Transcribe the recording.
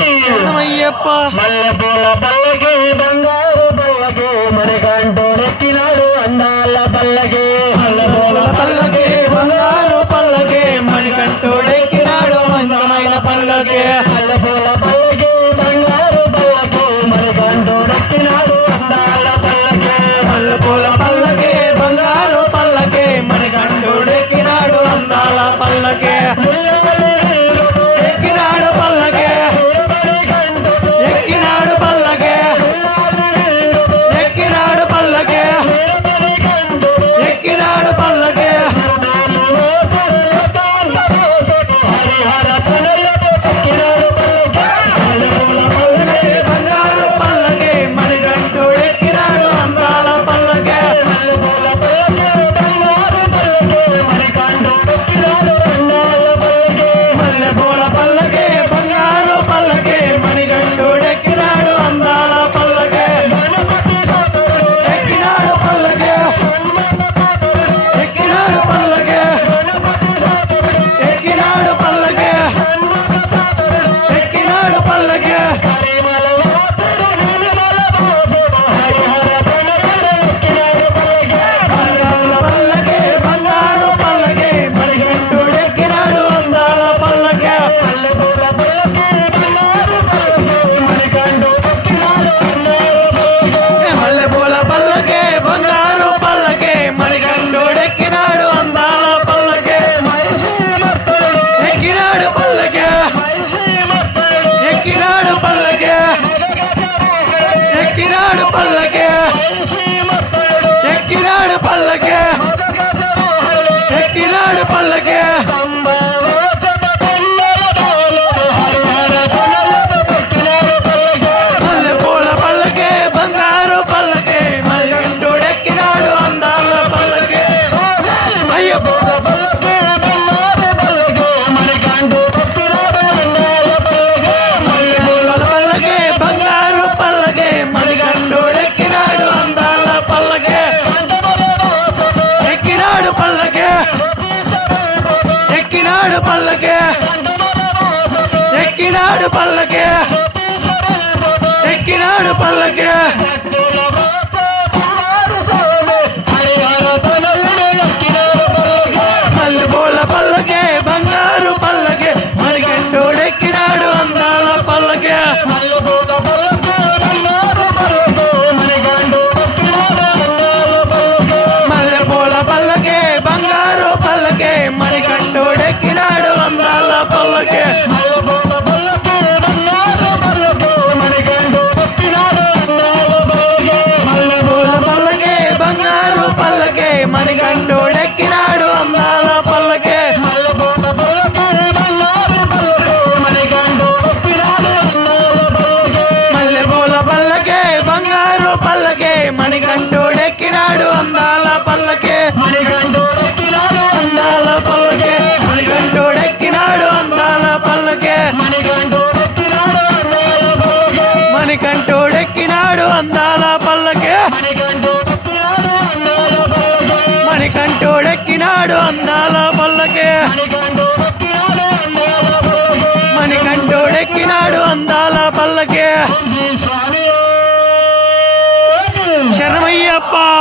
అన్నమయ్యప్ప మల్లెపూల పల్లకి బంగారు పల్లకి మనకంటూ నెత్తినాడు అందాల పల్లకి. ఎక్కినాడు పల్లకే. ఎక్కినాడు పల్లకే. పల్లకే. ఎక్కినాడు పల్లకే. ఎక్కినాడు పల్లకే. పల్లెపూల పల్లకే బంగారు పల్లకే. మణికంటోడు ఎక్కినాడు అందాల పల్లకే. మల్లెపూల పల్లకే బంగారు పల్లకే. మణి கொண்டு உழைக்கிறாடு அம்மா మణికంఠోడెక్కినాడు అందాల పల్లకే. మణికంఠోడెక్కినాడు అందాల పల్లకే. శరణమయ్యప్ప!